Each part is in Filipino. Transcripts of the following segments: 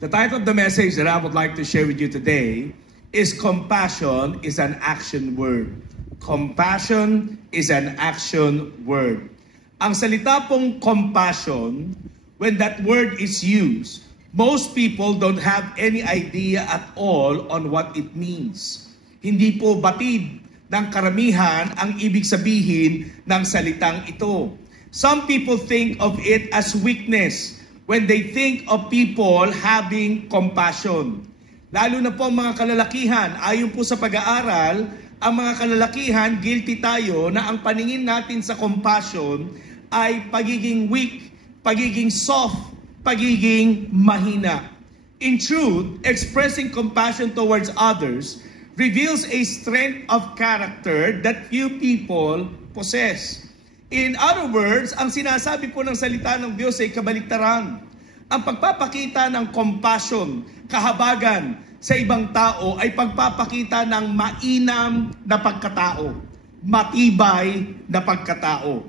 The title of the message that I would like to share with you today is Compassion is an Action Word. Compassion is an action word. Ang salita pong compassion, when that word is used, most people don't have any idea at all on what it means. Hindi po batid ng karamihan ang ibig sabihin ng salitang ito. Some people think of it as weakness when they think of people having compassion. Lalo na po mga kalalakihan, ayon po sa pag-aaral, ang mga kalalakihan, guilty tayo na ang paningin natin sa compassion ay pagiging weak, pagiging soft, pagiging mahina. In truth, expressing compassion towards others reveals a strength of character that few people possess. In other words, ang sinasabi po ng salita ng Diyos ay kabaliktaran. Ang pagpapakita ng compassion, kahabagan sa ibang tao ay pagpapakita ng mainam na pagkatao, matibay na pagkatao.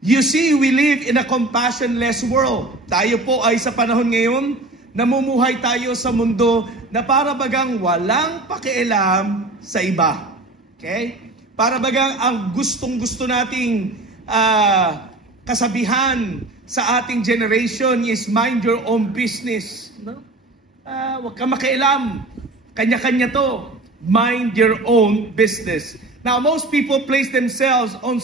You see, we live in a compassionless world. Tayo po ay sa panahon ngayon, namumuhay tayo sa mundo na para bagang walang pakialam sa iba. Okay? Para bagang ang gustong-gusto nating kasabihan sa ating generation is mind your own business. No? Huwag ka makialam. Kanya-kanya to. Mind your own business. Now, most people place themselves on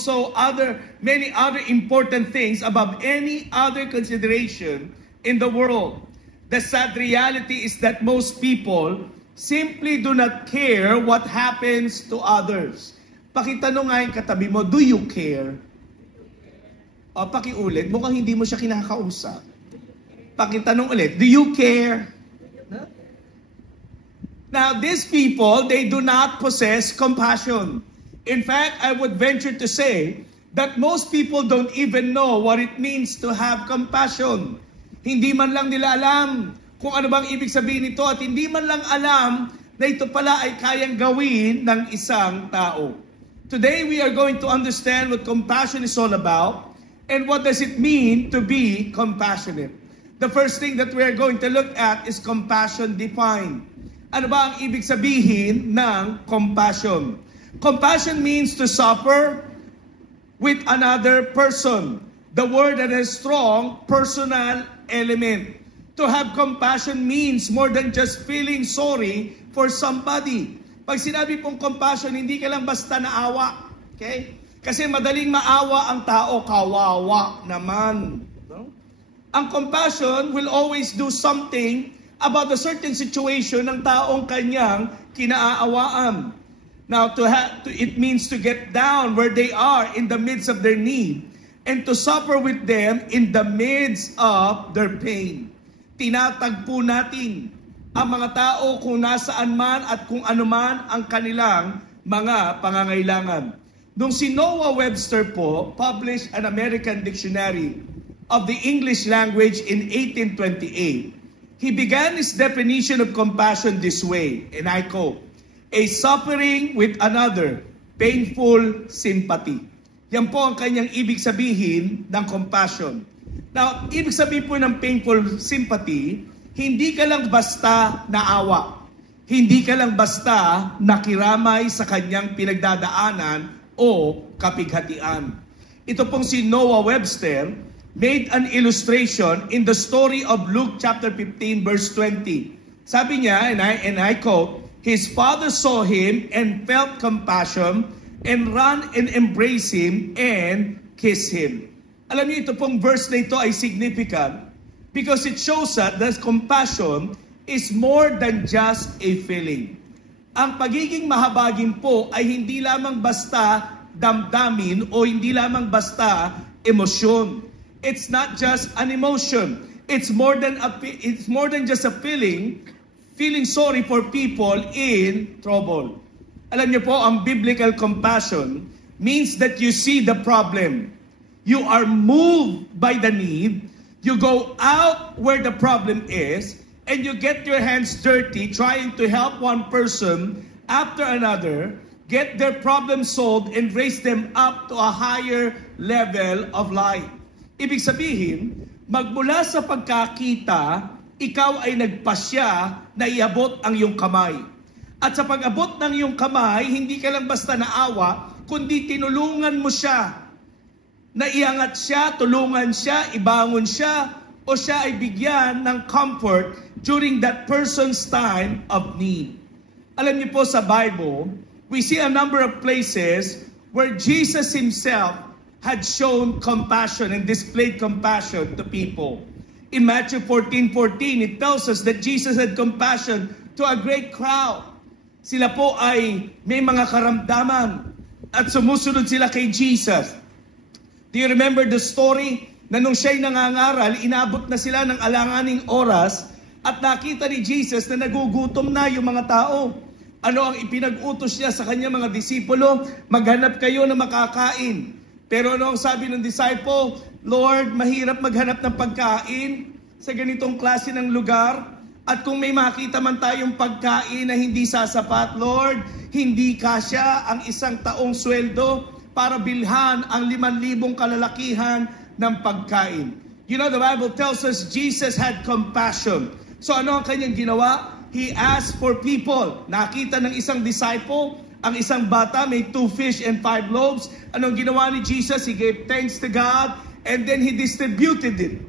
many other important things above any other consideration in the world. The sad reality is that most people simply do not care what happens to others. Pakitanong nga yung katabi mo, do you care? O pakiulit, mukhang hindi mo siya kinakausap. Pakitanong ulit, do you care? Now, these people, they do not possess compassion. In fact, I would venture to say that most people don't even know what it means to have compassion. Hindi man lang nila alam kung ano bang ibig sabihin nito at hindi man lang alam na ito pala ay kayang gawin ng isang tao. Today, we are going to understand what compassion is all about and what does it mean to be compassionate. The first thing that we are going to look at is compassion defined. Ano ba ang ibig sabihin ng compassion? Compassion means to suffer with another person. The word that has strong personal element. To have compassion means more than just feeling sorry for somebody. Pag sinabi pong compassion, hindi ka lang basta naawa. Okay? Kasi madaling maawa ang tao, kawawa naman. No? Ang compassion will always do something about a certain situation ng taong kanyang kinaaawaan. Now, it means to get down where they are in the midst of their need and to suffer with them in the midst of their pain. Tinatagpo natin ang mga tao kung nasaan man at kung ano man ang kanilang mga pangangailangan. Nung si Noah Webster po published an American Dictionary of the English Language in 1828, he began his definition of compassion this way, and I quote, a suffering with another, painful sympathy. Yan po ang kanyang ibig sabihin ng compassion. Now, ibig sabihin po ng painful sympathy, hindi ka lang basta naawa. Hindi ka lang basta nakiramay sa kanyang pinagdadaanan o kapighatian. Ito pong si Noah Webster made an illustration in the story of Luke chapter 15 verse 20. Sabi niya, and I quote, his father saw him and felt compassion and ran and embraced him and kissed him. Alam niyo, ito pong verse na ito ay significant because it shows us that compassion is more than just a feeling. Ang pagiging mahabagin po ay hindi lamang basta damdamin o hindi lamang basta emosyon. It's not just an emotion. It's more than just a feeling sorry for people in trouble. Alam niyo po, ang biblical compassion means that you see the problem. You are moved by the need. You go out where the problem is, and you get your hands dirty trying to help one person after another get their problem solved and raise them up to a higher level of life. Ibig sabihin, magmula sa pagkakita, ikaw ay nagpasya na iabot ang iyong kamay. At sa pag-abot ng iyong kamay, hindi ka lang basta naawa, kundi tinulungan mo siya. Naiangat siya, tulungan siya, ibangon siya, o siya ay bigyan ng comfort during that person's time of need. Alam niyo po sa Bible, we see a number of places where Jesus Himself had shown compassion and displayed compassion to people. In Matthew 14:14, it tells us that Jesus had compassion to a great crowd. Sila po ay may mga karamdaman at sumusunod sila kay Jesus. Do you remember the story na nung siya'y nangangaral, inabot na sila ng alanganing oras at nakita ni Jesus na nagugutom na yung mga tao. Ano ang ipinag-utos niya sa kanya mga disipulo? Maghanap kayo na makakain. Pero ano ang sabi ng disciple? Lord, mahirap maghanap ng pagkain sa ganitong klase ng lugar. At kung may makita man tayong pagkain na hindi sasapat, Lord, hindi kasya ang isang taong sweldo para bilhan ang 5,000 kalalakihan ng pagkain. You know, the Bible tells us Jesus had compassion. So ano ang kanyang ginawa? He asked for people. Nakita ng isang disciple, ang isang bata may 2 fish and 5 loaves. Anong ginawa ni Jesus? He gave thanks to God and then He distributed it.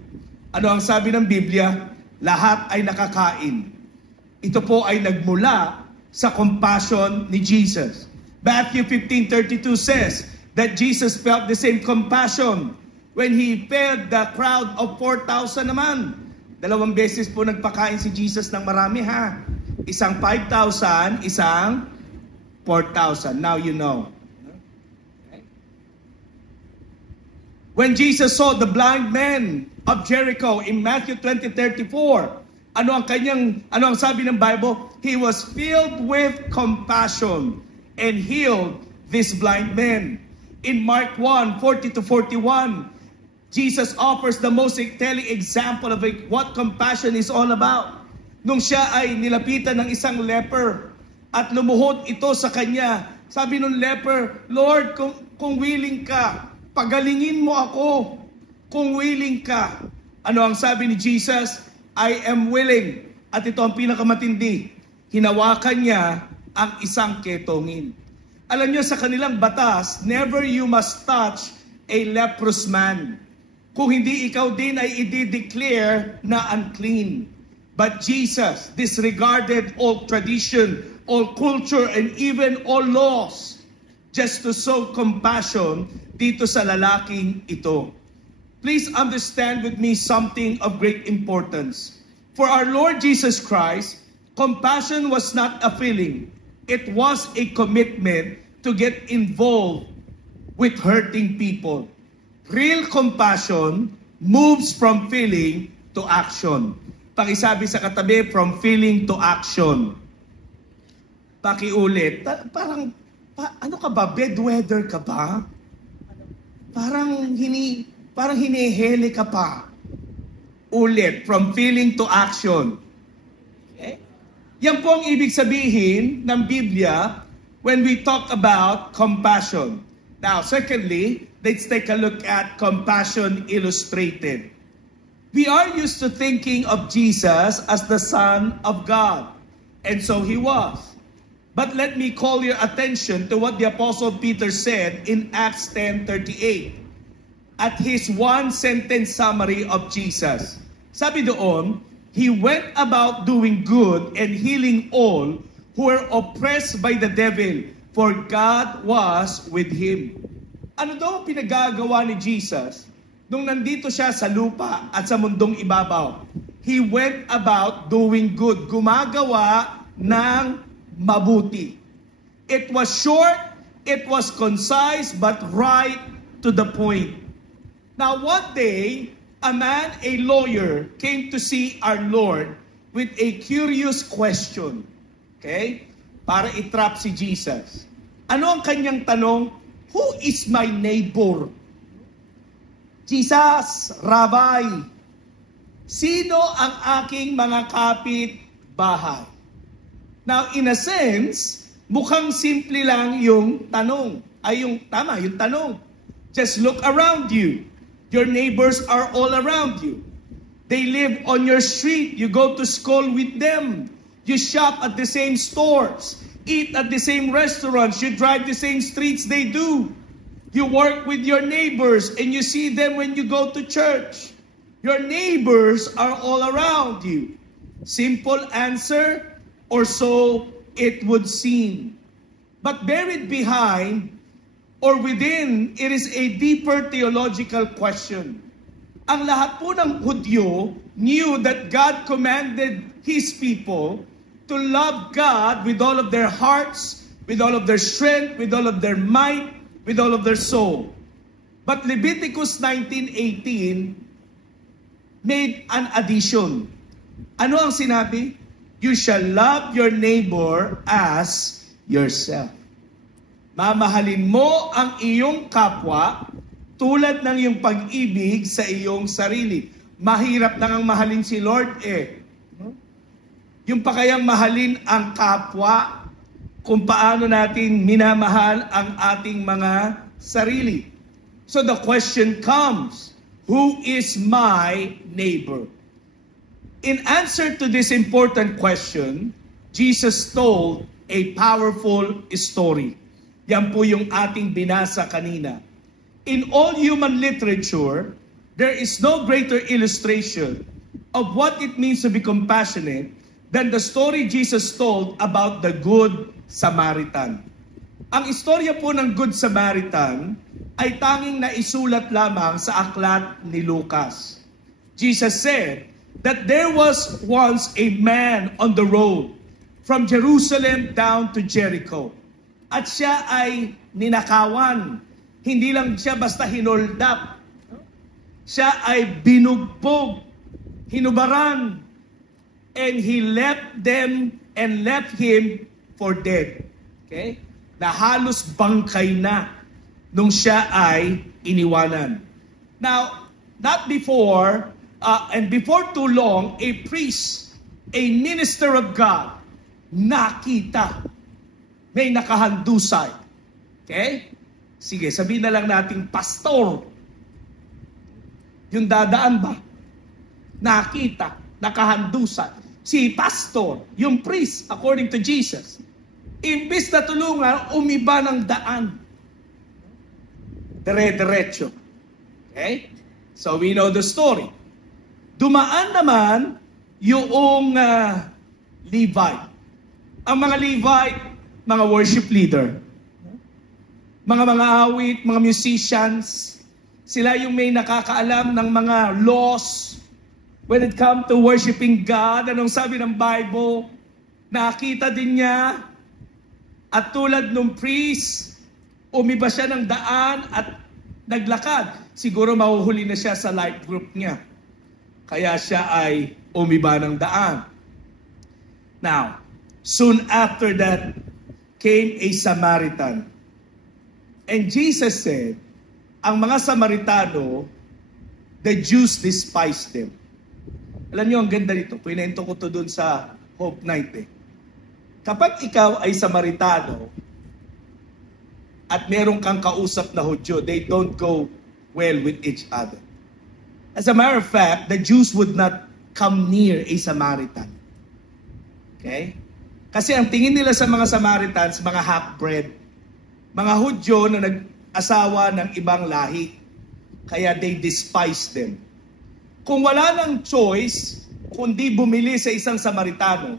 Ano ang sabi ng Biblia? Lahat ay nakakain. Ito po ay nagmula sa compassion ni Jesus. Matthew 15:32 says that Jesus felt the same compassion when He fed the crowd of 4,000 naman. 2 beses po nagpakain si Jesus ng marami ha. Isang 5,000, isang 4,000. Now you know. When Jesus saw the blind men of Jericho in Matthew 20:34, ano ang sabi ng Bible? He was filled with compassion and healed these blind men. In Mark 1:40-41, Jesus offers the most telling example of what compassion is all about. Nung siya ay nilapitan ng isang leper at lumuhod ito sa kanya, sabi ng leper, Lord, kung willing ka, pagalingin mo ako. Kung willing ka. Ano ang sabi ni Jesus? I am willing. At ito ang pinakamatindi. Hinawakan niya ang isang ketongin. Alam niyo sa kanilang batas, never you must touch a leprous man. Kung hindi ikaw din ay i-declare na unclean. But Jesus disregarded all tradition, all culture, and even all laws just to show compassion dito sa lalaking ito. Please understand with me something of great importance. For our Lord Jesus Christ, compassion was not a feeling. It was a commitment to get involved with hurting people. Real compassion moves from feeling to action. Pakisabi sa katabi, from feeling to action. Pakiulit. Ano ka ba? Bedweather ka ba? Parang hinihele ka pa. Ulit, from feeling to action. Okay? Yan po ang ibig sabihin ng Biblia when we talk about compassion. Now, secondly, let's take a look at compassion illustrated. We are used to thinking of Jesus as the Son of God. And so He was. But let me call your attention to what the Apostle Peter said in Acts 10:38. At his one-sentence summary of Jesus. Sabi doon, He went about doing good and healing all who were oppressed by the devil, for God was with Him. Ano daw ang pinagagawa ni Jesus nung nandito siya sa lupa at sa mundong ibabaw? He went about doing good. Gumagawa ng mabuti. It was short, it was concise, but right to the point. Now, one day, a man, a lawyer, came to see our Lord with a curious question. Okay? Para itrap si Jesus. Ano ang kanyang tanong? Who is my neighbor? Jesus, Rabbi, sino ang aking mga kapit-bahay? Now, in a sense, mukhang simple lang yung tanong. Yung tanong. Just look around you. Your neighbors are all around you. They live on your street. You go to school with them. You shop at the same stores. Eat at the same restaurants. You drive the same streets they do. You work with your neighbors and you see them when you go to church. Your neighbors are all around you. Simple answer, or so it would seem. But buried behind or within, it is a deeper theological question. Ang lahat po ng Hudyo knew that God commanded His people to love God with all of their hearts, with all of their strength, with all of their might, with all of their soul. But Leviticus 19:18 made an addition. Ano ang sinabi? You shall love your neighbor as yourself. Mamahalin mo ang iyong kapwa tulad ng iyong pag-ibig sa iyong sarili. Mahirap nang ang mahalin si Lord Yung pa kayang mahalin ang kapwa kung paano natin minamahal ang ating mga sarili. So the question comes, who is my neighbor? In answer to this important question, Jesus told a powerful story. Yan po yung ating binasa kanina. In all human literature, there is no greater illustration of what it means to be compassionate than the story Jesus told about the Good Samaritan. Ang istorya po ng Good Samaritan ay tanging naisulat lamang sa aklat ni Lucas. Jesus said that there was once a man on the road from Jerusalem down to Jericho. At siya ay ninakawan. Hindi lang siya basta hinoldap. Siya ay binugbog, hinubaran, and he left them and left him for dead. Okay? Na halos bangkay na nung siya ay iniwanan. Now, not before, and before too long, a priest, a minister of God, nakita. May nakahandusay. Okay? Sige, sabihin na lang nating pastor. Yung dadaan ba? Nakita, nakahandusay. Si pastor, yung priest, according to Jesus, imbis na tulungan, umiba ng daan. Dire-diretso. Okay? So we know the story. Dumaan naman yung Levite. Ang mga Levite, mga worship leader, mga awit, mga musicians, sila yung may nakakaalam ng mga laws when it comes to worshiping God. Anong sabi ng Bible? Nakita din niya at tulad ng priest, umiba siya ng daan at naglakad. Siguro mahuhuli na siya sa life group niya. Kaya siya ay umiba ng daan. Now, soon after that, came a Samaritan. And Jesus said, ang mga Samaritano, the Jews despised them. Alam niyo, ang ganda nito. Pinento ko to dun sa Hope Night Kapag ikaw ay Samaritano, at meron kang kausap na Hudyo, they don't go well with each other. As a matter of fact, the Jews would not come near a Samaritan. Okay? Kasi ang tingin nila sa mga Samaritans, mga half-bred, mga Hudyo na nag-asawa ng ibang lahi. Kaya they despise them. Kung wala nang choice, kundi bumili sa isang Samaritano,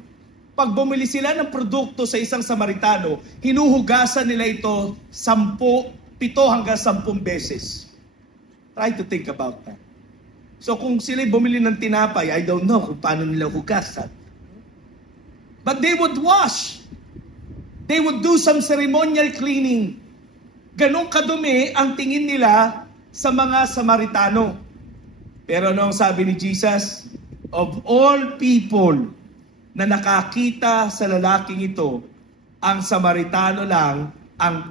pag bumili sila ng produkto sa isang Samaritano, hinuhugasan nila ito 7 hanggang 10 beses. Try to think about that. So kung sila bumili ng tinapay, I don't know kung paano nila hugasan. But they would wash. They would do some ceremonial cleaning. Ganong kadumi ang tingin nila sa mga Samaritano. Pero ano ang sabi ni Jesus? Of all people na nakakita sa lalaking ito, ang Samaritano lang ang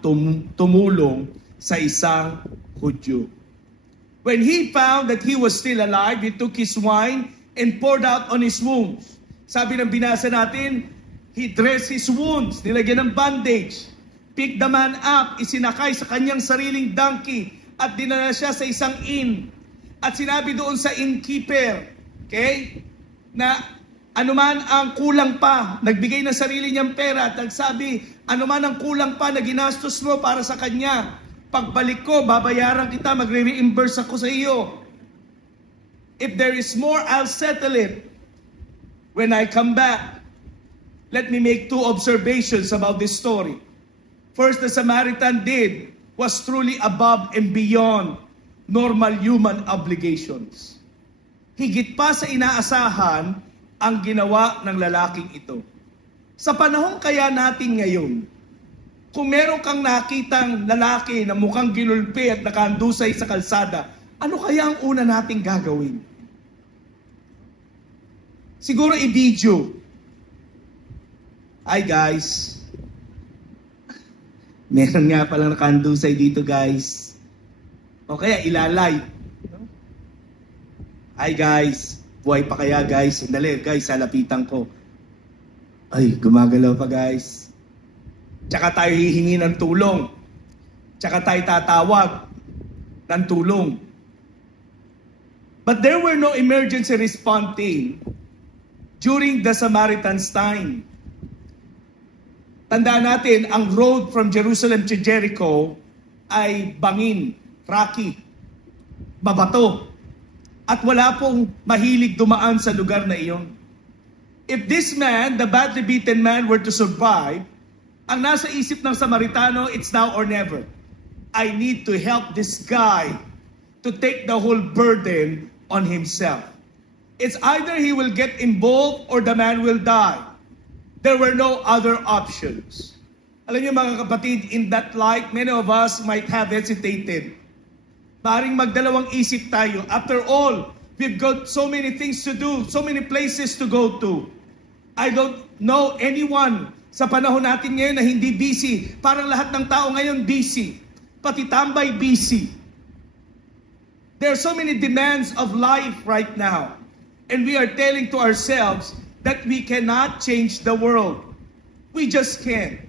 tumulong sa isang Hudyo. When he found that he was still alive, he took his wine and poured out on his wounds. Sabi ng binasa natin, he dressed his wounds, nilagyan ng bandage, picked the man up, isinakay sa kanyang sariling donkey, at dinala siya sa isang inn. At sinabi doon sa innkeeper, Okay? Na anuman ang kulang pa, nagbigay ng sarili niyang pera at nagsabi, anuman ang kulang pa na ginastos mo para sa kanya, pagbalik ko, babayaran kita, magre-reimburse ako sa iyo. If there is more, I'll settle it. When I come back, let me make two observations about this story. First, the Samaritan did was truly above and beyond normal human obligations. Higit pa sa inaasahan ang ginawa ng lalaking ito. Sa panahon kaya natin ngayon, kung meron kang nakitang lalaki na mukhang ginulpi at nakahandusay sa kalsada, ano kaya ang una nating gagawin? Siguro i-video. Hi guys. Meron nga palang nakahandusay dito guys. O kaya ilalive. Hi guys. Buhay pa kaya guys? Sandali guys, salapitan ko. Ay, gumagalaw pa guys. Tsaka tayo hihingi ng tulong. Tsaka tayo tatawag ng tulong. But there were no emergency response team during the Samaritan's time. Tandaan natin, ang road from Jerusalem to Jericho ay bangin, rocky, mabato. At wala pong mahilig dumaan sa lugar na iyon. If this man, the badly beaten man, were to survive, ang nasa isip ng Samaritano, it's now or never. I need to help this guy to take the whole burden on himself. It's either he will get involved or the man will die. There were no other options. Alam niyo mga kapatid, in that light, many of us might have hesitated. Maring magdalawang isip tayo. After all, we've got so many things to do, so many places to go to. I don't know anyone sa panahon natin ngayon na hindi busy. Parang lahat ng tao ngayon busy. Pati tambay busy. There are so many demands of life right now. And we are telling to ourselves that we cannot change the world. We just can't.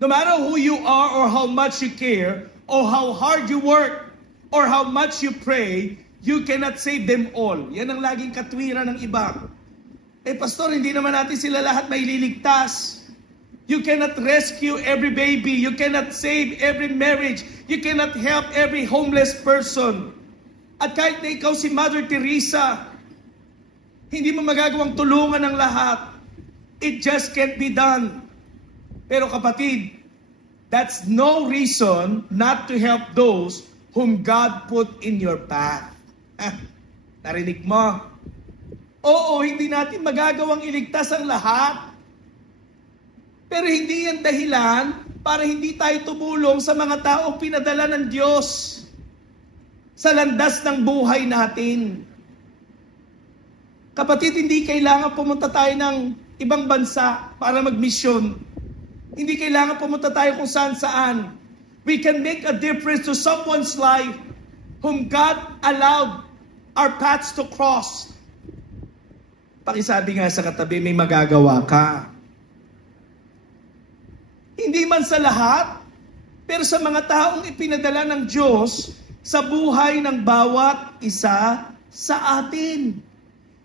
No matter who you are or how much you care or how hard you work or how much you pray, you cannot save them all. Yan ang laging katwiran ng iba. Eh pastor, hindi naman natin sila lahat maililigtas. You cannot rescue every baby. You cannot save every marriage. You cannot help every homeless person. At kahit na ikaw si Mother Teresa, hindi mo magagawang tulungan ng lahat. It just can't be done. Pero kapatid, that's no reason not to help those whom God put in your path. Narinig mo? Oo, hindi natin magagawang iligtas ang lahat. Pero hindi yan dahilan para hindi tayo tumulong sa mga taong pinadala ng Diyos sa landas ng buhay natin. Kapatid, hindi kailangan pumunta tayo ng ibang bansa para magmisyon. Hindi kailangan pumunta tayo kung saan-saan. We can make a difference to someone's life whom God allowed our paths to cross. Pakisabi nga sa katabi, may magagawa ka. Hindi man sa lahat, pero sa mga taong ipinadala ng Diyos sa buhay ng bawat isa sa atin.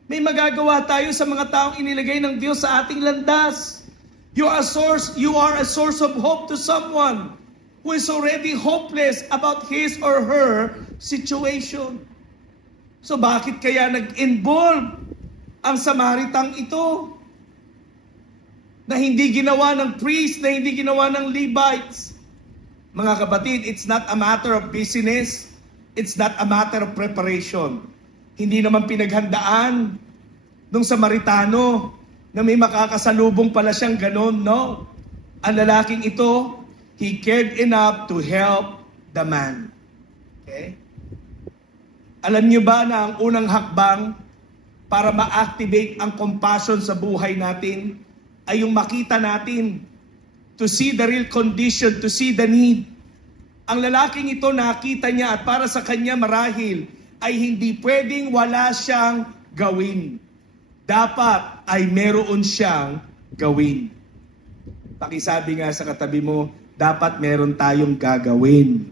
May magagawa tayo sa mga taong inilagay ng Diyos sa ating landas. You are a source of hope to someone who is already hopeless about his or her situation. So bakit kaya nag-involve ang Samaritang ito? Na hindi ginawa ng priest, na hindi ginawa ng Levites. Mga kapatid, it's not a matter of business. It's not a matter of preparation. Hindi naman pinaghandaan nung Samaritano na may makakasalubong pala siyang ganon, no? Ang lalaking ito, he cared enough to help the man. Okay? Alam niyo ba na ang unang hakbang para ma-activate ang compassion sa buhay natin ay yung makita natin, to see the real condition, to see the need. Ang lalaking ito nakita niya at para sa kanya marahil ay hindi pwedeng wala siyang gawin. Dapat ay meron siyang gawin. Pakisabi nga sa katabi mo, dapat meron tayong gagawin.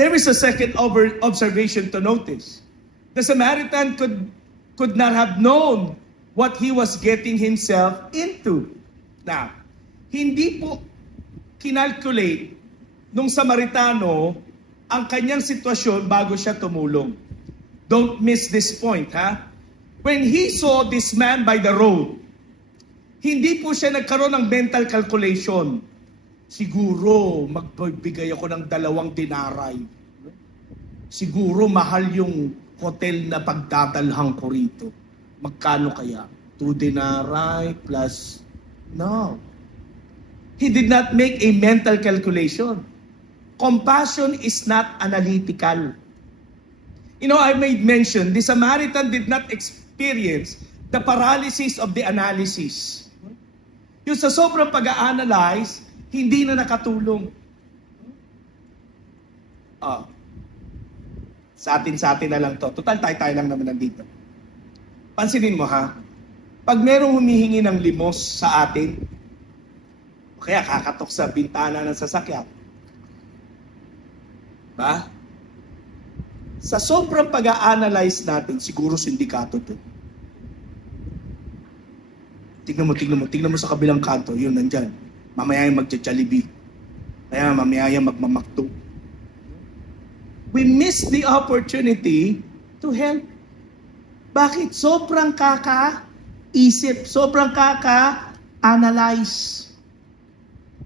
There is a second observation to notice. The Samaritan could not have known what he was getting himself into. Now, hindi po kinalculate nung Samaritano ang kanyang sitwasyon bago siya tumulong. Don't miss this point, ha? When he saw this man by the road, hindi po siya nagkaroon ng mental calculation. Siguro, magbibigay ako ng 2 dinaray. Siguro, mahal yung hotel na pagdadalhan ko rito. Magkano kaya? 2 denarii plus... No. He did not make a mental calculation. Compassion is not analytical. You know, I made mention, the Samaritan did not experience the paralysis of the analysis. Yung sa sobrang pag-a-analyze, hindi na nakatulong. Sa atin na lang to. Total, tayo lang naman nandito. Pansinin mo ha, pag merong humihingi ng limos sa atin, kaya kakatok sa bintana ng sasakyan, ba? Sa sobrang pag-a-analyze natin, siguro sindikato to. Tingnan mo sa kabilang kanto, yun nandyan. Mamaya yung magcha-Jollibee. Kaya mamaya yung magmamakto. We miss the opportunity to help. Bakit? Sobrang kaka-isip, sobrang kaka-analyze.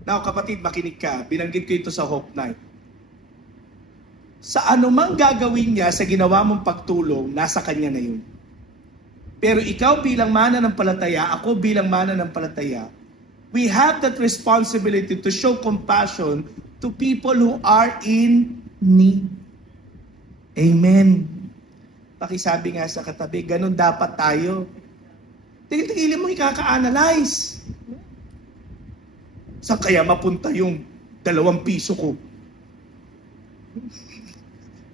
Now, kapatid, makinig ka. Binanggit ko ito sa Hope Night. Sa anumang gagawin niya sa ginawa mong pagtulong, nasa kanya na yun. Pero ikaw bilang mananampalataya, ako bilang mananampalataya, we have that responsibility to show compassion to people who are in need. Amen. Pakisabi nga sa katabi, ganun dapat tayo. Tigil-tigilin mo, ikaka-analyze. Saan kaya mapunta yung 2 piso ko?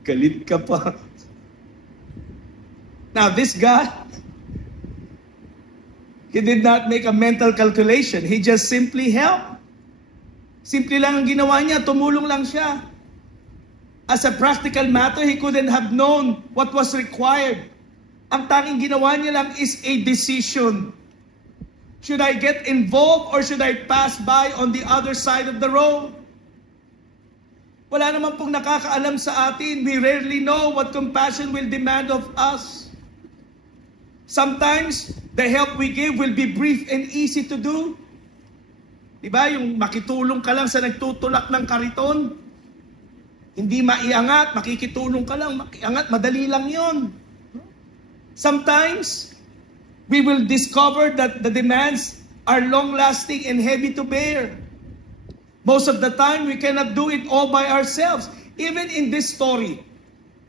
Galit ka pa. Now, this guy, he did not make a mental calculation. He just simply helped. Simple lang ang ginawa niya, tumulong lang siya. As a practical matter, he couldn't have known what was required. Ang tanging ginawa niya lang is a decision. Should I get involved or should I pass by on the other side of the road? Wala naman pong nakakaalam sa atin. We rarely know what compassion will demand of us. Sometimes, the help we give will be brief and easy to do. Diba? Yung makitulong ka lang sa nagtutulak ng kariton. Hindi maiangat, makikitulong ka lang, makiangat, madali lang yon. Sometimes, we will discover that the demands are long-lasting and heavy to bear. Most of the time, we cannot do it all by ourselves. Even in this story,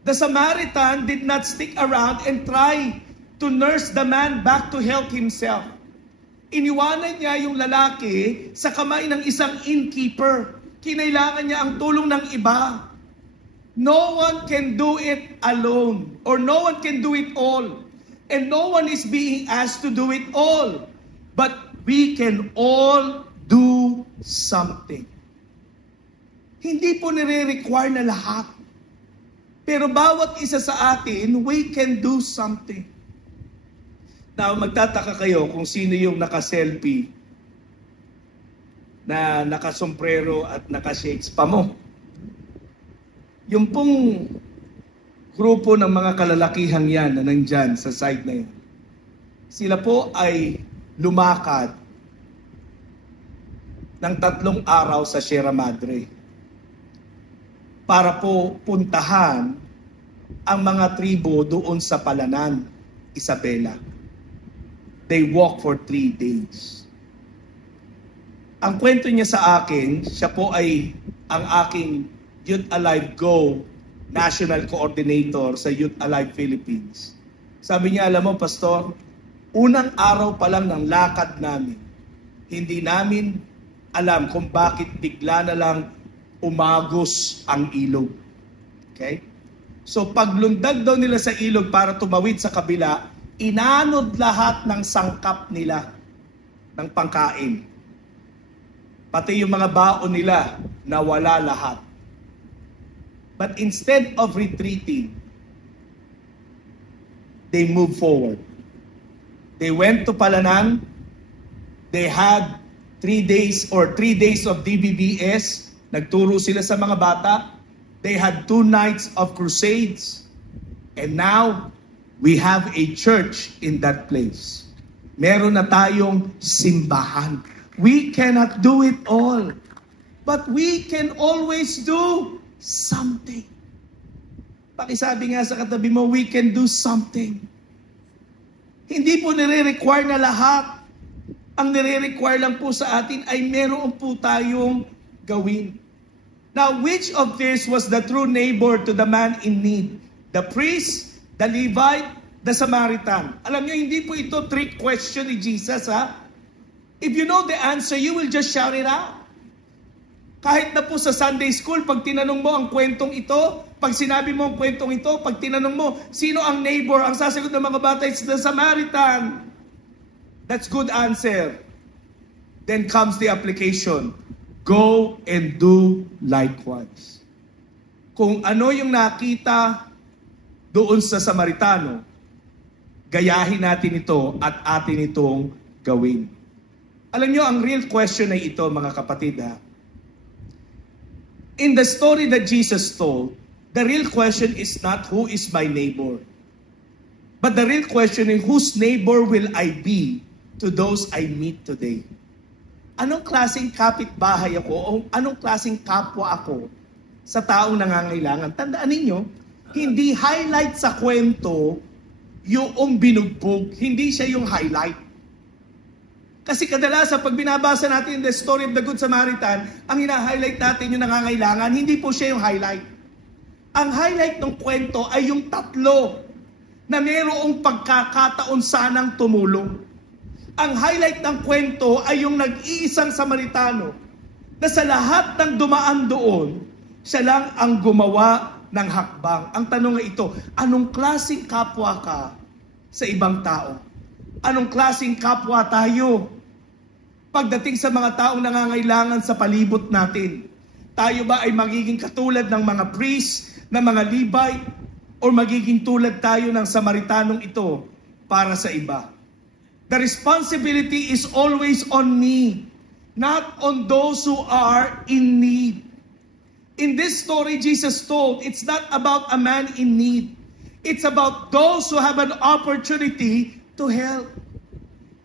the Samaritan did not stick around and try to nurse the man back to health himself. Iniwanan niya yung lalaki sa kamay ng isang innkeeper. Kinailangan niya ang tulong ng iba. No one can do it alone, or no one can do it all. And no one is being asked to do it all. But we can all do something. Hindi po nire-require na lahat. Pero bawat isa sa atin, we can do something. Now, magtataka kayo kung sino yung naka-selfie na nakasombrero at naka-shades pa mo. Yung pong grupo ng mga kalalakihang yan na nandyan sa side na yan, sila po ay lumakad ng 3 araw sa Sierra Madre para po puntahan ang mga tribo doon sa Palanan, Isabela. They walk for 3 days. Ang kwento niya sa akin, siya po ay ang aking Youth Alive Go National Coordinator sa Youth Alive Philippines. Sabi niya, alam mo, Pastor, unang araw pa lang ng lakad namin, hindi namin alam kung bakit bigla na lang umagos ang ilog. Okay? So paglundag daw nila sa ilog para tumawid sa kabila, inanod lahat ng sangkap nila ng pangkain. Pati yung mga baon nila, nawala lahat. But instead of retreating, they moved forward. They went to Palanang. They had 3 days of DBBS. Nagturo sila sa mga bata. They had 2 nights of crusades. And now, we have a church in that place. Meron na tayong simbahan. We cannot do it all. But we can always do something. Pakisabi nga sa katabi mo, we can do something. Hindi po nire-require na lahat. Ang nire-require lang po sa atin ay meron po tayong gawin. Now, which of this was the true neighbor to the man in need? The priest, the Levite, the Samaritan. Alam niyo, hindi po ito trick question ni Jesus, ha? If you know the answer, you will just shout it out. Kahit na po sa Sunday school, pag tinanong mo ang kwentong ito, pag sinabi mo ang kwentong ito, pag tinanong mo, sino ang neighbor? Ang sasagot ng mga bata is the Samaritan. That's good answer. Then comes the application. Go and do likewise. Kung ano yung nakita doon sa Samaritano, gayahin natin ito at atin itong gawin. Alam nyo, ang real question ay ito, mga kapatid, ha? In the story that Jesus told, the real question is not who is my neighbor. But the real question is whose neighbor will I be to those I meet today? Anong klaseng kapitbahay ako o anong klaseng kapwa ako sa taong nangangailangan? Tandaan ninyo, hindi highlight sa kwento yung binugbog. Hindi siya yung highlight. Kasi kadalasan, pag binabasa natin the story of the Good Samaritan, ang hina-highlight natin yung nangangailangan, hindi po siya yung highlight. Ang highlight ng kwento ay yung 3 na mayroong pagkakataon sanang tumulong. Ang highlight ng kwento ay yung nag-iisang Samaritano na sa lahat ng dumaan doon, siya lang ang gumawa ng hakbang. Ang tanong ay ito, anong klaseng kapwa ka sa ibang tao? Anong klaseng kapwa tayo pagdating sa mga taong nangangailangan sa palibot natin? Tayo ba ay magiging katulad ng mga priest, ng mga Levite, o magiging tulad tayo ng Samaritanong ito para sa iba? The responsibility is always on me, not on those who are in need. In this story Jesus told, it's not about a man in need. It's about those who have an opportunity to help.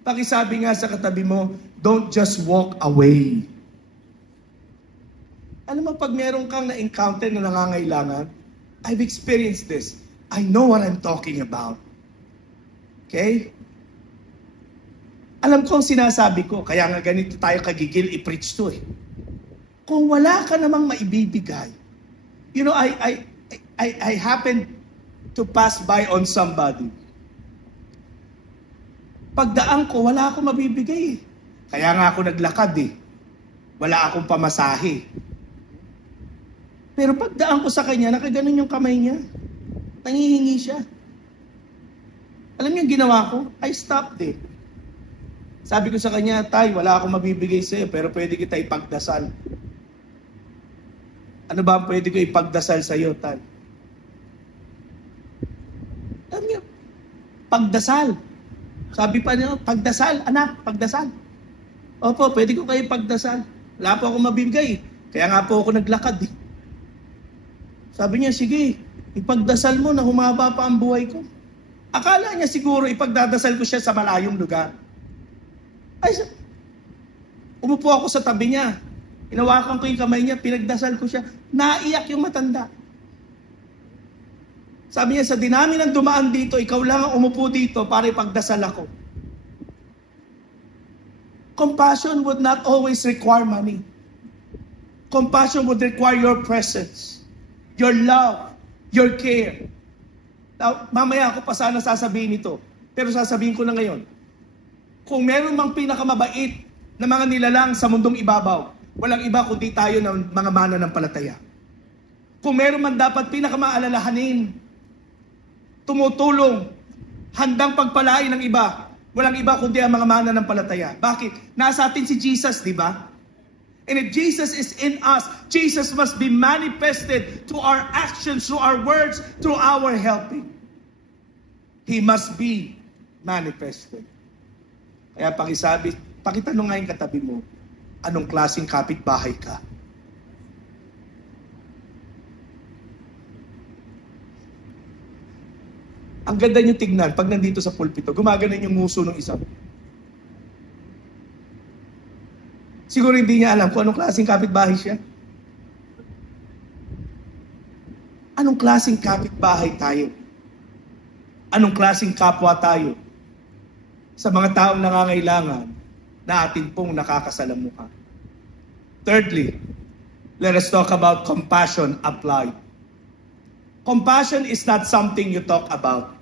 Pakisabi nga sa katabi mo, don't just walk away. Alam mo, pag meron kang na-encounter na nangangailangan, I've experienced this. I know what I'm talking about. Okay? Alam ko ang sinasabi ko, kaya nga ganito tayo kagigil i-preach to eh. Kung wala ka namang maibibigay, you know, I happened to pass by on somebody. Pagdaan ko, wala akong mabibigay eh. Kaya nga ako naglakad eh. Wala akong pamasahe. Pero pagdaan ko sa kanya, nakaganon yung kamay niya. Nangihingi siya. Alam niyo yung ginawa ko? I stopped eh. Sabi ko sa kanya, Tay, wala akong mabibigay sa'yo, pero pwede kita ipagdasal. Ano ba ang pwede ko ipagdasal sa'yo, Tay? Alam niyo, pagdasal. Sabi pa niya, pagdasal, anak, pagdasal. Opo, pwede ko kayo pagdasal. Wala po akong mabibigay. Kaya nga po ako naglakad eh. Sabi niya, sige, ipagdasal mo na humaba pa ang buhay ko. Akala niya siguro ipagdadasal ko siya sa malayong lugar. Ay, umupo ako sa tabi niya. Inawakan ko yung kamay niya, pinagdasal ko siya. Naiyak yung matanda. Sabi niya, sa dinami ng dumaan dito, ikaw lang ang umupo dito para ipagdasal ako. Compassion would not always require money. Compassion would require your presence, your love, your care. Now, mamaya ako pa sana sasabihin ito, pero sasabihin ko na ngayon. Kung meron mang pinakamabait na mga nilalang sa mundong ibabaw, walang iba kundi tayo ng mga mananampalataya. Kung meron man dapat pinakamaalalahanin, tumutulong, handang pagpalain ng iba, walang iba kundi ang mga mananampalataya. Bakit? Nasa atin si Jesus, di ba? And if Jesus is in us, Jesus must be manifested through our actions, through our words, through our helping. He must be manifested. Kaya pakitanong nga yung katabi mo, anong klaseng kapitbahay ka? Ang ganda nyo tignan, pag nandito sa pulpito, gumaganon yung nguso ng isa. Siguro hindi niya alam kung anong klaseng kapitbahay siya. Anong klaseng kapitbahay tayo? Anong klaseng kapwa tayo? Sa mga taong nangangailangan na atin pong nakakasalamuha. Thirdly, let us talk about compassion applied. Compassion is not something you talk about.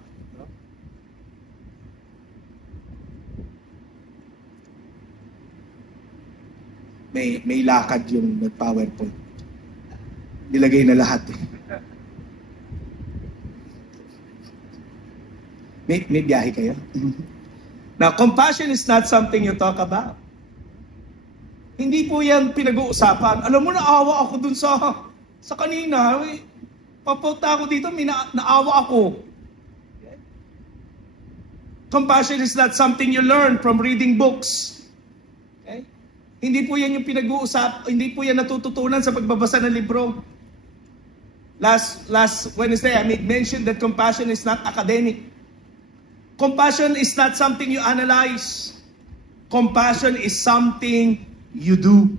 May lakad yung PowerPoint. Nilagay na lahat eh. May biyahe kayo? Now, compassion is not something you talk about. Hindi po yan pinag-uusapan. Alam mo, naawa ako dun sa kanina. Papunta ako dito, naawa ako. Compassion is not something you learn from reading books. Okay? Hindi po yan yung pinag-uusap, hindi po yan natututunan sa pagbabasa ng libro. Last Wednesday, I made mention that compassion is not academic. Compassion is not something you analyze. Compassion is something you do.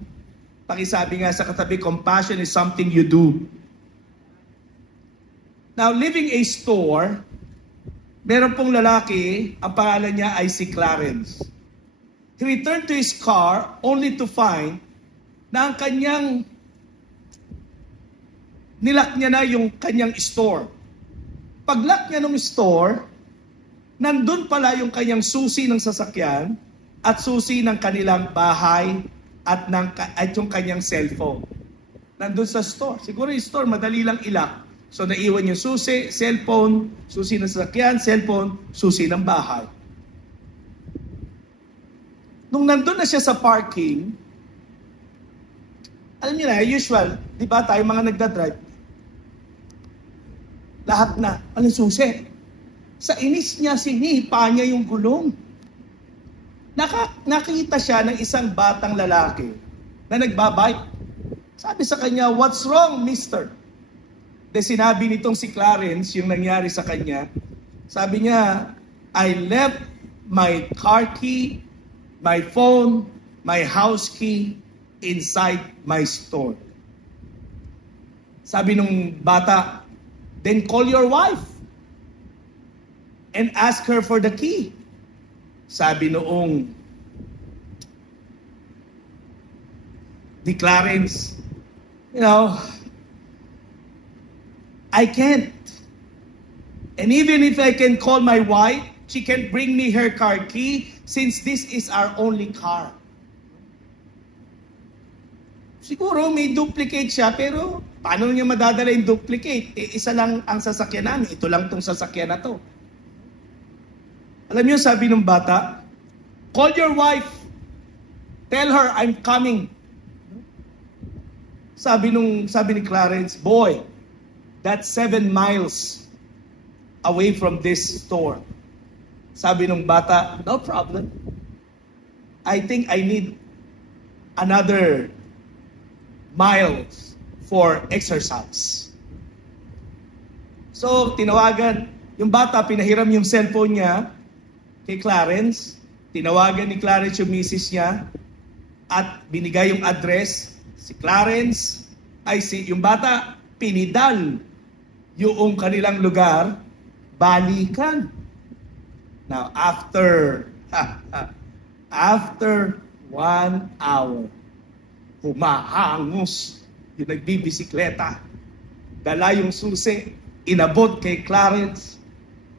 Pakisabi nga sa katabi, compassion is something you do. Now, leaving a store, meron pong lalaki, ang pangalan niya ay si Clarence. He returned to his car only to find na ang kanyang nilak niya na yung kanyang store. Pag-lock niya ng store, nandun pala yung kanyang susi ng sasakyan at susi ng kanilang bahay at yung kanyang cellphone. Nandun sa store. Siguro yung store, madali lang ilak. So naiwan yung susi, cellphone, susi ng sasakyan, cellphone, susi ng bahay. Nung nandun na siya sa parking, alam niyo na, usual, di ba tayo mga nagdadrive, lahat na, susi. Sa inis niya, sinipa niya yung gulong. Nakita siya ng isang batang lalaki na nagbabike. Sabi sa kanya, "What's wrong, mister?" De sinabi nitong si Clarence yung nangyari sa kanya. Sabi niya, "I left my car key, my phone, my house key inside my store." Sabi nung bata, "Then call your wife and ask her for the key." Sabi noong ni Clarence, I can't. And even if I can call my wife, she can't bring me her car key since this is our only car. Siguro may duplicate siya, pero paano niya madadala yung duplicate? Isa lang ang sasakyan namin. Ito lang tong sasakyan na to. Alam niyo, sabi ng bata, "Call your wife. Tell her I'm coming." Sabi ni Clarence, "Boy, that's 7 miles away from this store." Sabi ng bata, "No problem. I think I need another miles for exercise." So, tinawagan, yung bata, pinahiram yung cellphone niya kay Clarence. Tinawagan ni Clarence yung misis niya at binigay yung address. Yung bata, pinidal yung kanilang lugar, balikan. Now, after 1 hour, humahangos yung nagbibisikleta. Dala yung susi, inabot kay Clarence.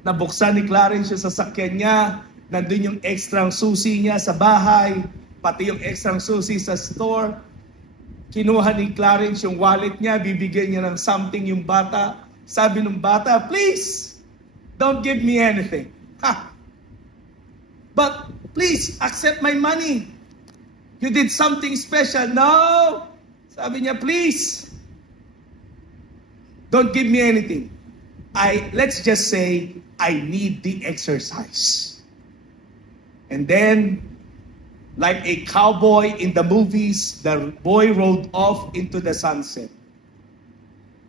Nabuksan ni Clarence yung sasakyan niya. Nandun yung extra susi niya sa bahay, pati yung extra susi sa store. Kinuha ni Clarence yung wallet niya, bibigyan niya ng something yung bata. Sabi ng bata, "Please, don't give me anything. But please, accept my money. You did something special. No! Sabi niya, please, don't give me anything. Let's just say, I need the exercise. And then, like a cowboy in the movies, the boy rode off into the sunset.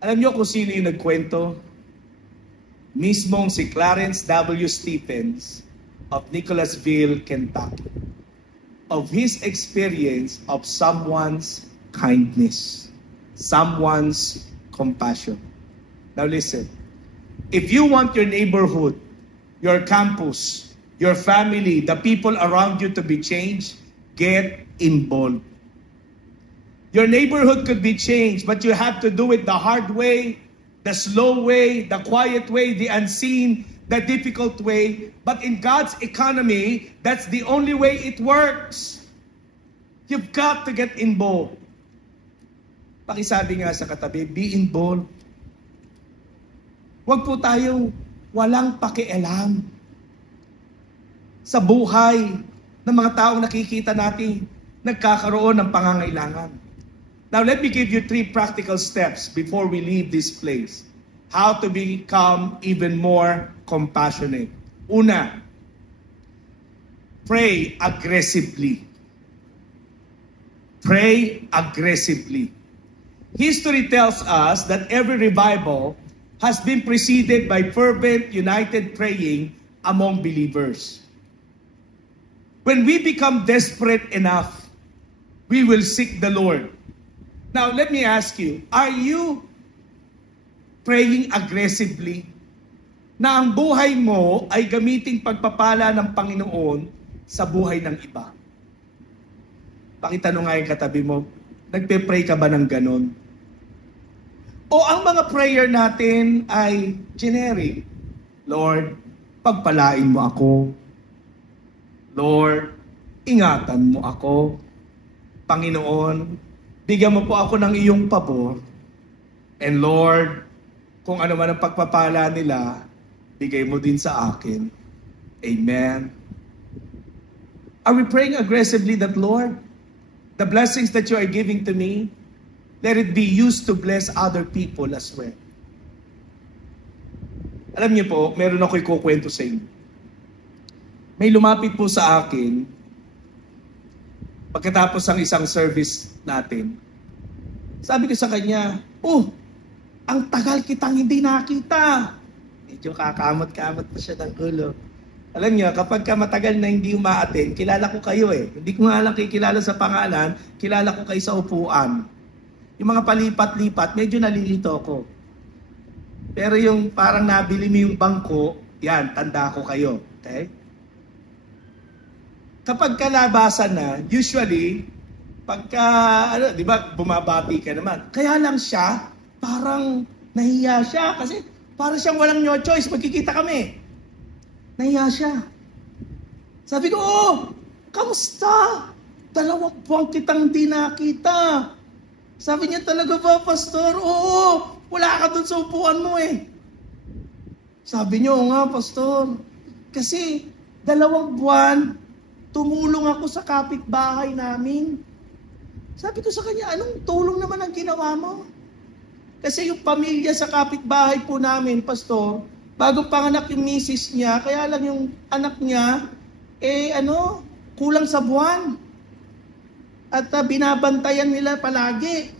Alam niyo kung sino yung nagkwento? Mismong si Clarence W. Stephens of Nicholasville, Kentucky. Of his experience of someone's kindness, someone's compassion. Now listen, if you want your neighborhood, your campus, your family, the people around you to be changed, get involved. Your neighborhood could be changed, but you have to do it the hard way, the slow way, the quiet way, the unseen, the difficult way. But in God's economy, that's the only way it works. You've got to get involved. Pakisabi nga sa katabi, be involved. Huwag po tayong walang pakialam sa buhay ng mga taong nakikita natin nagkakaroon ng pangangailangan. Now, let me give you 3 practical steps before we leave this place. How to become even more compassionate. Una, pray aggressively. Pray aggressively. History tells us that every revival has been preceded by fervent, united praying among believers. When we become desperate enough, we will seek the Lord. Now, let me ask you, are you praying aggressively na ang buhay mo ay gamiting pagpapala ng Panginoon sa buhay ng iba? Pakitanong nga yung katabi mo, nagpe-pray ka ba ng ganon? O ang mga prayer natin ay generic? Lord, pagpalain mo ako. Lord, ingatan mo ako. Panginoon, bigyan mo po ako ng iyong pabor. And Lord, kung ano man ang pagpapala nila, bigay mo din sa akin. Amen. Are we praying aggressively that, Lord, the blessings that you are giving to me, let it be used to bless other people as well? Alam niyo po, meron ako ikukwento sa inyo. May lumapit po sa akin pagkatapos ng isang service natin. Sabi ko sa kanya, ang tagal kitang hindi nakita. Medyo kakamot-kamot pa siya ng ulo. Alam niyo, kapag ka matagal na hindi umaattend, kilala ko kayo eh. Hindi ko nga lang kilala sa pangalan, kilala ko kayo sa upuan. Yung mga palipat-lipat, medyo nalilito ako. Pero yung parang nabili mo yung bangko, yan, tanda ko kayo. Okay? Kapag kalabasan na, usually, pagka, di ba, bumabati ka naman. Kaya lang siya, parang nahiya siya kasi parang siyang walang no choice, magkikita kami. Nahiya siya. Sabi ko, kamusta? 2 buwan kitang di nakita. Sabi niya, talaga ba, Pastor? Oo, wala ka dun sa upuan mo eh. Sabi niyo, nga, Pastor. Kasi 2 buwan, tumulong ako sa kapitbahay namin. Sabi ko sa kanya, anong tulong naman ang ginawa mo? Kasi yung pamilya sa kapitbahay po namin, Pastor, bago panganak yung misis niya, kaya lang yung anak niya, kulang sa buwan. At binabantayan nila palagi.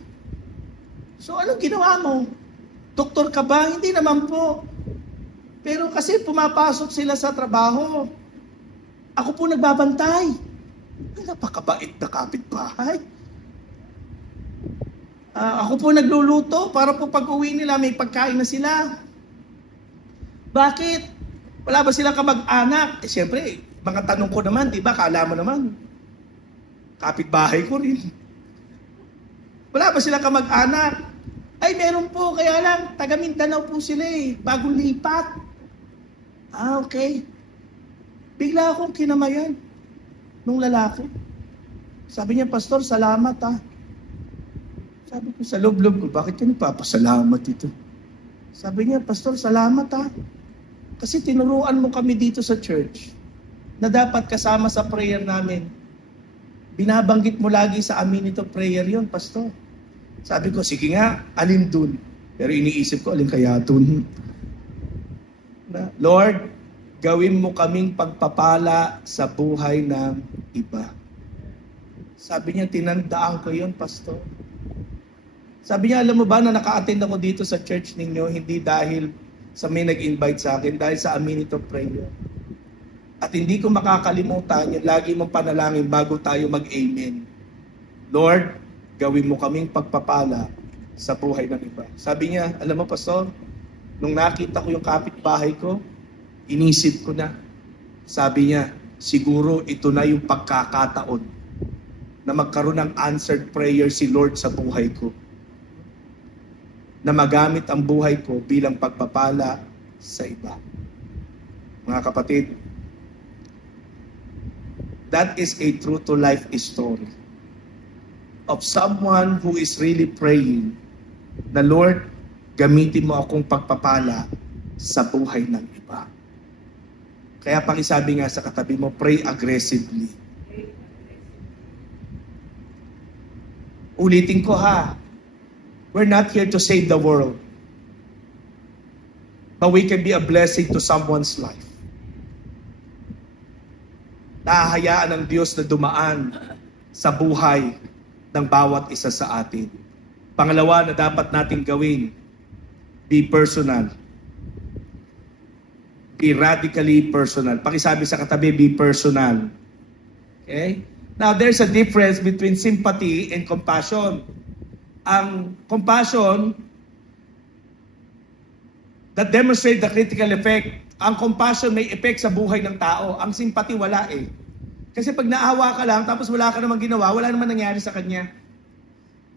So anong ginawa mo? Doktor ka ba? Hindi naman po. Pero kasi pumapasok sila sa trabaho. Ako po nagbabantay. Napakabait na kapitbahay. Ako po nagluluto para po pag-uwi nila may pagkain na sila. Bakit? Wala ba silang kamag-anak? Siyempre, mga tanong ko naman, di ba? Kala mo naman, kapitbahay ko rin. Wala ba silang kamag-anak? Ay, meron po, kaya lang, taga Mindanao po sila eh, bagong lipat. Okay. Bigla akong kinamayan nung lalaki. Sabi niya, Pastor, salamat ah. Sabi ko, sa loob-loob ko, bakit ka nagpapasalamat ito? Sabi niya, Pastor, salamat ah. Kasi tinuruan mo kami dito sa church na dapat kasama sa prayer namin Binabanggit mo lagi sa amin ito prayer yon, Pastor. Sabi ko, sige nga, alin dun? Pero iniisip ko, alin kaya dun? Lord, gawin mo kaming pagpapala sa buhay ng iba. Sabi niya, tinandaan ko yon, Pastor. Sabi niya, alam mo ba na naka-attend ako dito sa church ninyo, hindi dahil sa may nag-invite sa akin, dahil sa amin ito prayer. At hindi ko makakalimutan yung lagi mong panalangin bago tayo mag-amen. Lord, gawin mo kaming pagpapala sa buhay ng iba. Sabi niya, alam mo, Pastor, nung nakita ko yung kapitbahay ko, inisip ko na. Sabi niya, siguro ito na yung pagkakataon na magkaroon ng answered prayer si Lord sa buhay ko. Na magamit ang buhay ko bilang pagpapala sa iba. Mga kapatid, that is a true-to-life story of someone who is really praying na, Lord, gamitin mo akong pagpapala sa buhay ng iba. Kaya pakisabi nga sa katabi mo, pray aggressively. Ulitin ko ha, we're not here to save the world, but we can be a blessing to someone's life. Nahahayaan ng Diyos na dumaan sa buhay ng bawat isa sa atin. Pangalawa na dapat nating gawin, be personal. Be radically personal. Pakisabi sa katabi, be personal. Okay? Now, there's a difference between sympathy and compassion. Ang compassion that demonstrate the critical effect. Ang compassion may effect sa buhay ng tao. Ang sympathy wala eh. Kasi pag naawa ka lang, tapos wala ka namang ginawa, wala naman nangyari sa kanya.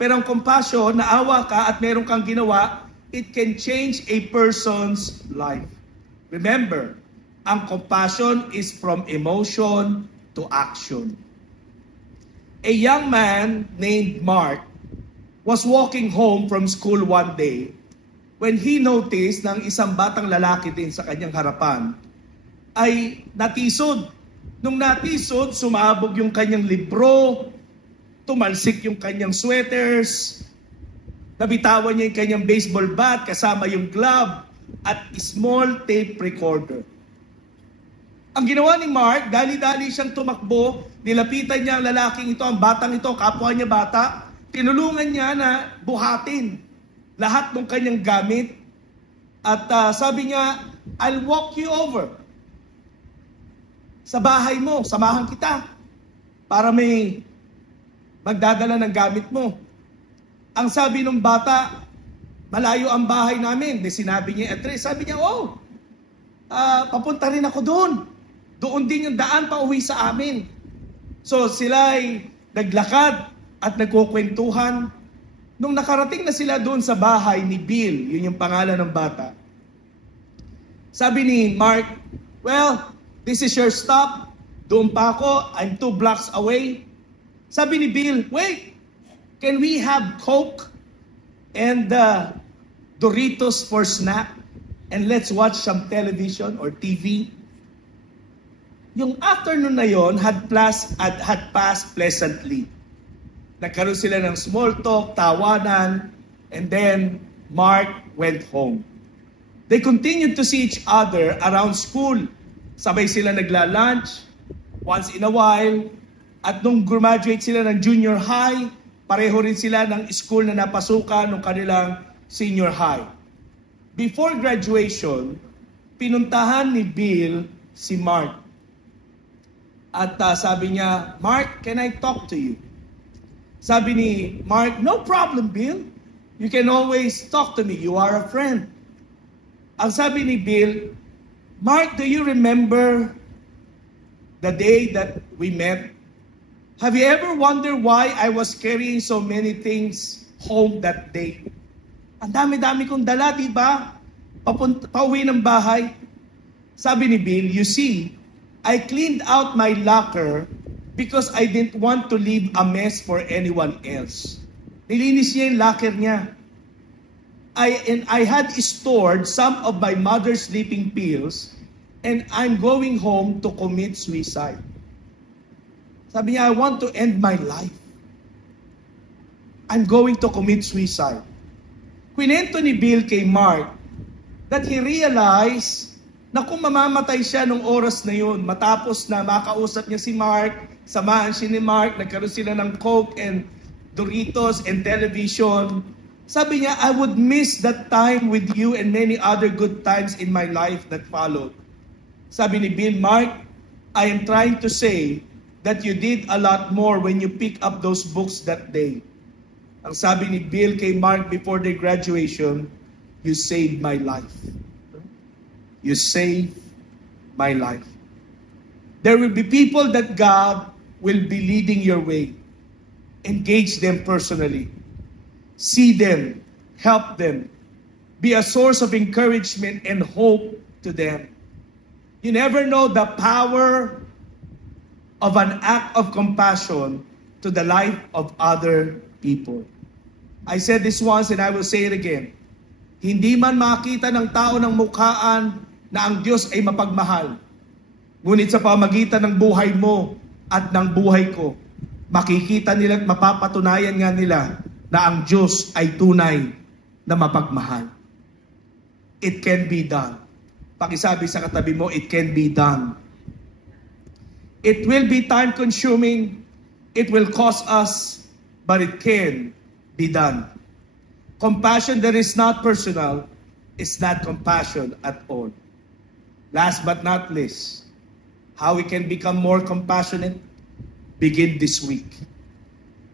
Pero ang compassion, naawa ka at meron kang ginawa, it can change a person's life. Remember, ang compassion is from emotion to action. A young man named Mark was walking home from school one day when he noticed na isang batang lalaki din sa kanyang harapan ay natisod. Nung natisod, sumabog yung kanyang libro, tumalsik yung kanyang sweaters, nabitawan niya yung kanyang baseball bat kasama yung glove at small tape recorder. Ang ginawa ni Mark, dali-dali siyang tumakbo, nilapitan niya ang lalaking ito, ang batang ito, kapwa niya bata, tinulungan niya na buhatin lahat ng kanyang gamit at sabi niya, I'll walk you over sa bahay mo, samahan kita para may magdadala ng gamit mo. Ang sabi ng bata, malayo ang bahay namin. De sinabi niya, address. Sabi niya, papunta rin ako doon. Doon din yung daan pa uwi sa amin. So sila ay naglakad at nagkukwentuhan. Nung nakarating na sila doon sa bahay ni Bill, yun yung pangalan ng bata, sabi ni Mark, well, this is your stop. Doon pa ako. I'm 2 blocks away. Sabi ni Bill, wait, can we have Coke and Doritos for snack? And let's watch some television or TV. Yung afternoon na yon had passed pleasantly. Nagkaroon sila ng small talk, tawanan, and then Mark went home. They continued to see each other around school. Sabay sila nagla-lunch once in a while. At nung graduate sila ng junior high, pareho rin sila ng school na napasukan ng kanilang senior high. Before graduation, pinuntahan ni Bill si Mark. At sabi niya, Mark, can I talk to you? Sabi ni Mark, no problem, Bill. You can always talk to me. You are a friend. Ang sabi ni Bill, Mark, do you remember the day that we met? Have you ever wondered why I was carrying so many things home that day? Ang dami-dami kong dala, di ba? Pauwi ng bahay. Sabi ni Bill, you see, I cleaned out my locker because I didn't want to leave a mess for anyone else. Nilinis niya yung locker niya. I had stored some of my mother's sleeping pills and I'm going home to commit suicide. Sabi niya, I want to end my life. I'm going to commit suicide. Kwinento ni Bill kay Mark that he realized na kung mamamatay siya nung oras na yun, matapos na makausap niya si Mark, samahan siya ni Mark, nagkaroon sila ng Coke and Doritos and television. Sabi niya, I would miss that time with you and many other good times in my life that followed. Sabi ni Bill, Mark, I am trying to say that you did a lot more when you pick up those books that day. Ang sabi ni Bill kay Mark before their graduation, you saved my life. You saved my life. There will be people that God will be leading your way. Engage them personally. See them. Help them. Be a source of encouragement and hope to them. You never know the power of an act of compassion to the life of other people. I said this once and I will say it again. Hindi man makita ng tao ng mukhaan na ang Diyos ay mapagmahal. Ngunit sa pamagitan ng buhay mo at ng buhay ko, makikita nila at mapapatunayan nga nila na ang Diyos ay tunay na mapagmahal. It can be done. Pakisabi sa katabi mo, it can be done. It will be time-consuming. It will cost us, but it can be done. Compassion that is not personal is not compassion at all. Last but not least, how we can become more compassionate? Begin this week.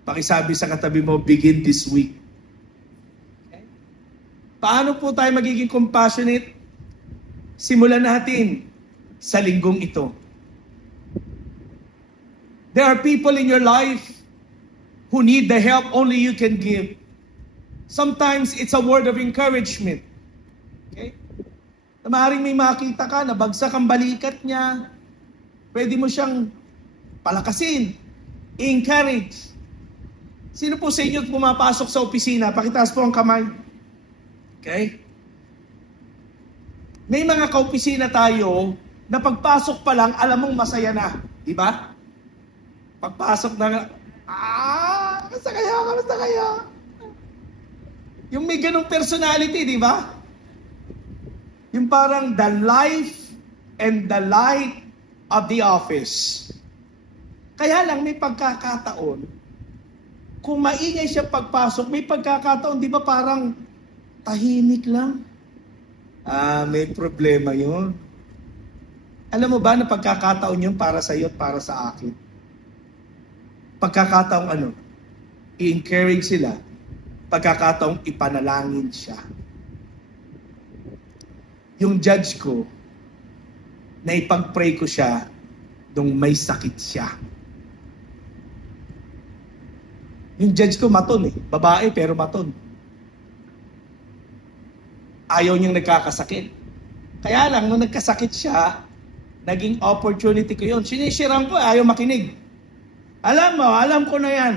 Pakisabi sa katabi mo, begin this week. Okay? Paano po tayo magiging compassionate? Simulan natin sa linggong ito. There are people in your life who need the help only you can give. Sometimes it's a word of encouragement. Okay? Maaaring may makita ka, nabagsak ang balikat niya. Pwede mo siyang palakasin, encourage. Sino po sa inyo pumapasok sa opisina? Pakitaas po ang kamay. Okay? May mga kaopisina tayo na pagpasok pa lang, alam mong masaya na. Di ba? Pagpasok na, kamusta kaya? Yung may ganong personality, di ba? Yung parang the life and the light of the office. Kaya lang may pagkakataon, kung maingay siya pagpasok, may pagkakataon, di ba parang tahimik lang? May problema yun. Alam mo ba na pagkakataon yun para sa iyo at para sa akin? Pagkakataong ano? I-encourage sila. Pagkakataong ipanalangin siya. Yung judge ko, na ipag-pray ko siya nung may sakit siya. Yung judge ko maton babae pero maton. Ayaw niyang nagkakasakit. Kaya lang, nung nagkasakit siya, naging opportunity ko yun. Sinisiran ko, ayaw makinig. Alam ko na yan.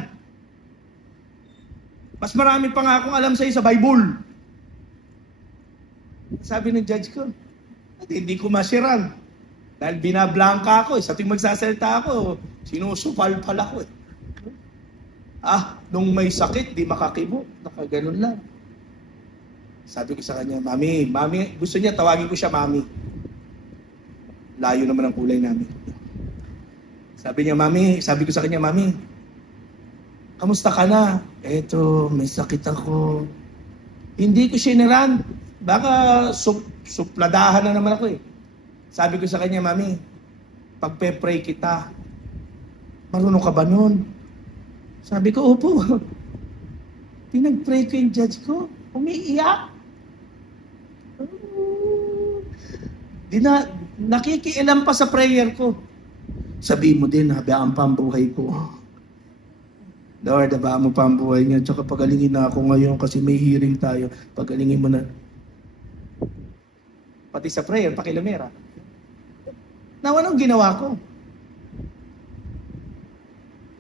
Mas marami pa nga akong alam sa'yo sa Bible. Sabi ng judge ko, at hindi ko masiran. Dahil binablangka ako, sa tuwing magsasalita ako, sinusupal-pal ako nung may sakit, di makakibo. Nakaganon lang. Sabi ko sa kanya, Mami, gusto niya, tawagin ko siya Mami. Layo naman ang kulay namin. Sabi ko sa kanya, Mami, kamusta ka na? Eto, may sakit ako. Hindi ko siniran. Baka supladahan na naman ako Sabi ko sa kanya, Mami, pagpe-pray kita, marunong ka ba nun? Sabi ko, opo. Pinag-pray ko yung judge ko, umiiyak. Nakikialam pa sa prayer ko. Sabi mo din, habaan pa ang buhay ko. Lord, habaan mo pa ang buhay niya. Tsaka pagalingin na ako ngayon kasi may hearing tayo. Pagalingin mo na. Pati sa prayer, pakilamera. Now, anong ginawa ko?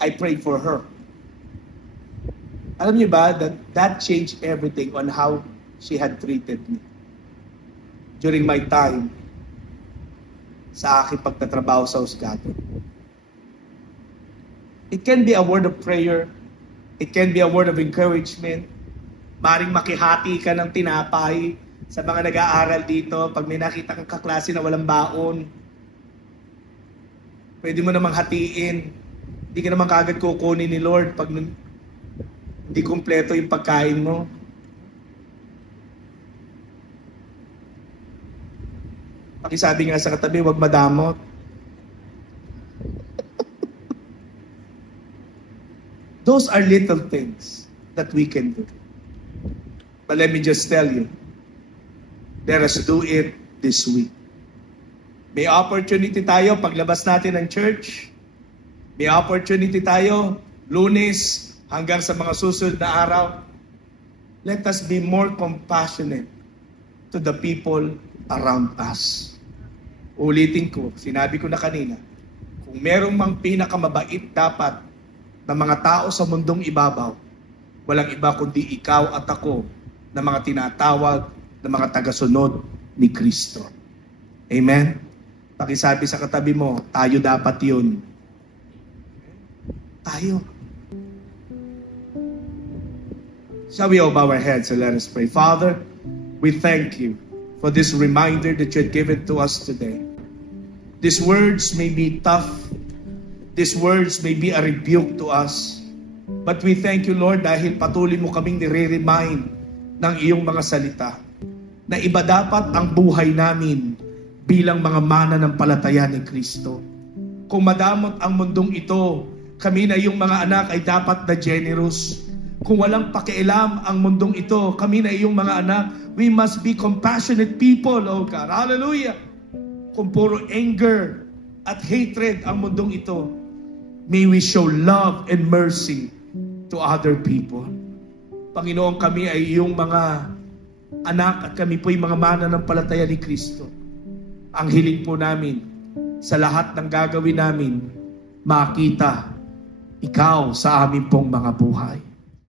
I prayed for her. Alam niyo ba that changed everything on how she had treated me during my time sa aking pagtatrabaho sa husgado. It can be a word of prayer. It can be a word of encouragement. Maring makihati ka ng tinapay sa mga nag-aaral dito. Pag may nakita kang kaklase na walang baon, pwede mo namang hatiin. Hindi ka naman kagad kukunin ni Lord pag hindi kumpleto yung pagkain mo. Pakisabi nga sa katabi, huwag madamot. Those are little things that we can do. But let me just tell you, let us do it this week. May opportunity tayo paglabas natin ng church. May opportunity tayo Lunes hanggang sa mga susunod na araw. Let us be more compassionate to the people around us. Ulitin ko, sinabi ko na kanina, kung merong mang pinakamabait dapat na mga tao sa mundong ibabaw, walang iba kundi ikaw at ako na mga tinatawag na mga tagasunod ni Kristo. Amen? Pakisabi sa katabi mo, tayo dapat yun. Tayo. Shall we all bow our heads and let us pray? Father, we thank you for this reminder that you had given to us today. These words may be tough. These words may be a rebuke to us. But we thank you, Lord, dahil patuloy mo kaming nire-remind ng iyong mga salita na iba dapat ang buhay namin bilang mga mananampalataya ni Kristo. Kung madamot ang mundong ito, kami na iyong mga anak ay dapat na generous. Kung walang pakialam ang mundong ito, kami na iyong mga anak, we must be compassionate people, oh God. Hallelujah! Kung puro anger at hatred ang mundong ito, may we show love and mercy to other people. Panginoon, kami ay iyong mga anak at kami po ay mga mananampalataya ni Kristo. Ang hiling po namin, sa lahat ng gagawin namin, makita ikaw sa amin pong mga buhay.